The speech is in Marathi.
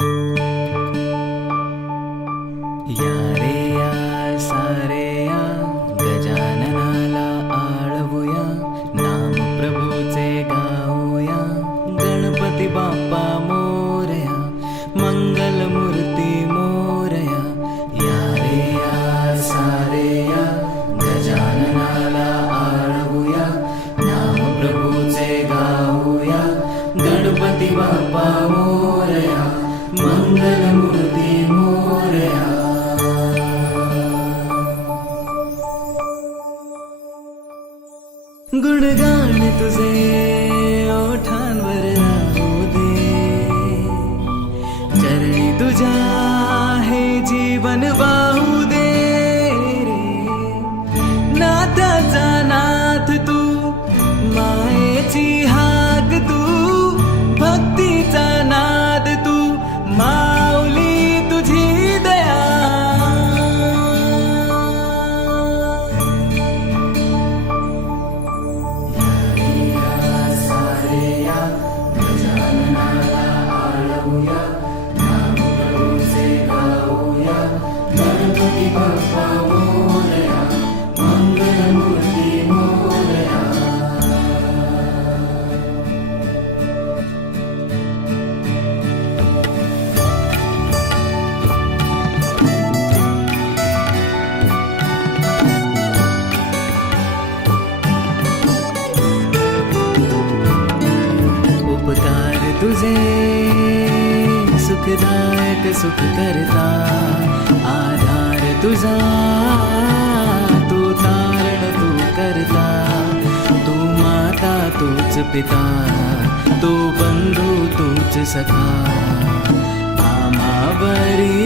या रे या सारे या गजाननाला आळवूया, नाम प्रभूचे गाऊया, गणपती बाप्पा मोरया, मंगलमूर्ती मोरया. या रे या सारे या गजाननाला आळवूया, नाम प्रभूचे गाऊया, गणपती बाप्पा मोरया, मंगलमूर्ती मोरया. गुणगान तुझे ओठांवर राहू दे, चरणी तुझ्या हे जीवन वाहू दे रे. नाथाचा नाथ तू, मायेची हाक तू, भक्तीचा नाद तू, माऊली तुझी दया. उपकार तुझे सुखदायक सुख करता, आधार तुझा तू तारण तू करता. तू माता तूच पिता, तू बंधू तूच सखा, आम्हावरी